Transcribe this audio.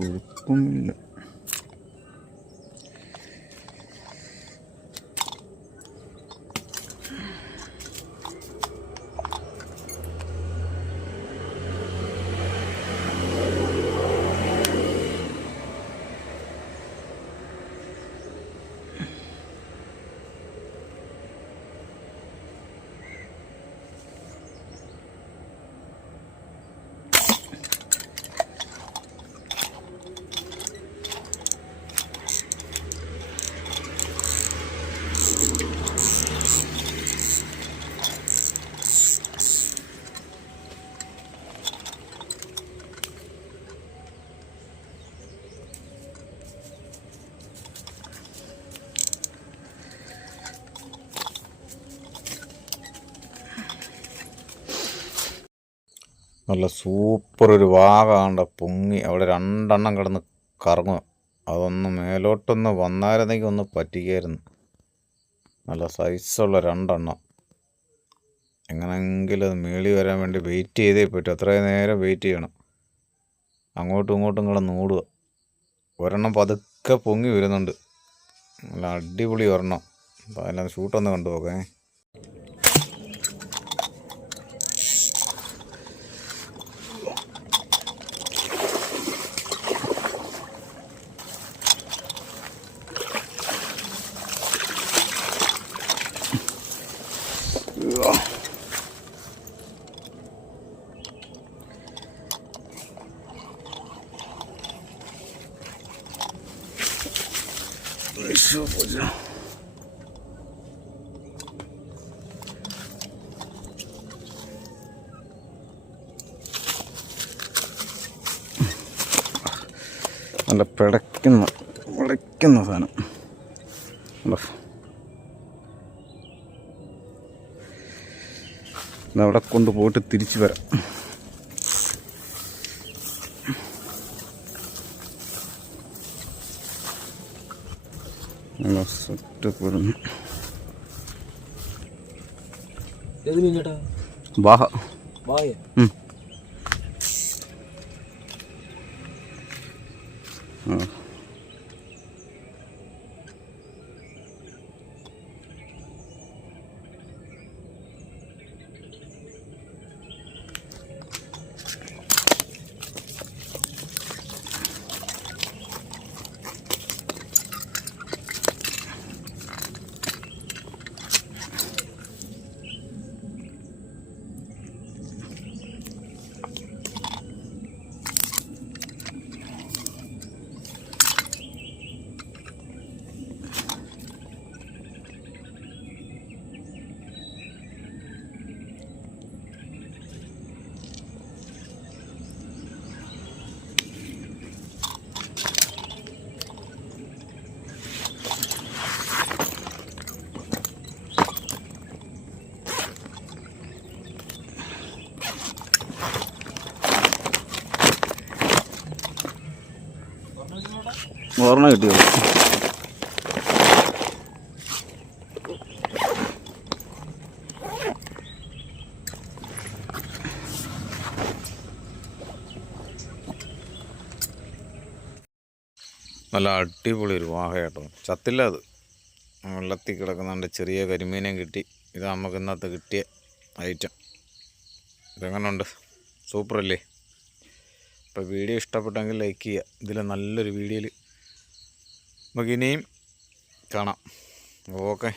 കുഴപ്പമില്ല നല്ല സൂപ്പർ ഒരു വാഗ കണ്ട പൊങ്ങി അവിടെ രണ്ടെണ്ണം കിടന്ന് കറങ്ങുക. അതൊന്ന് മേലോട്ടൊന്ന് വന്നായിരുന്നെങ്കിൽ ഒന്ന് പറ്റിക്കായിരുന്നു. നല്ല സൈസുള്ള രണ്ടെണ്ണം. എങ്ങനെങ്കിലും അത് മേളി വരാൻ വേണ്ടി വെയിറ്റ് ചെയ്തേ പറ്റും. അത്രയും നേരം വെയിറ്റ് ചെയ്യണം. അങ്ങോട്ടും ഇങ്ങോട്ടും കിടന്ന് ഓടുക. ഒരെണ്ണം പതുക്കെ പൊങ്ങി വരുന്നുണ്ട്. നല്ല അടിപൊളി ഒരെണ്ണം. അപ്പോൾ അതിനകത്ത് ഷൂട്ടൊന്ന് കണ്ടു നോക്കേ നല്ല പിടയ്ക്കുന്ന പിടയ്ക്കുന്ന സാധനം? ഇതവിടെ കൊണ്ടുപോയിട്ട് തിരിച്ചു വരാം. ആ. ഒരെണ്ണം കിട്ടിയോ? നല്ല അടിപൊളി ഒരു വാഹ കേട്ടോ. ചത്തില്ല അത്. വെള്ളത്തിൽ കിടക്കുന്നുണ്ട്. ചെറിയ കരിമീനും കിട്ടി. ഇത് നമുക്ക് ഇന്നത്തെ കിട്ടിയ ഐറ്റം ഇതെങ്ങനെയുണ്ട് സൂപ്പറല്ലേ? അപ്പോൾ വീഡിയോ ഇഷ്ടപ്പെട്ടെങ്കിൽ ലൈക്ക് ചെയ്യുക. ഇതിൽ നല്ലൊരു വീഡിയോയിൽ നമുക്ക് ഇനിയും കാണാം. ഓക്കെ.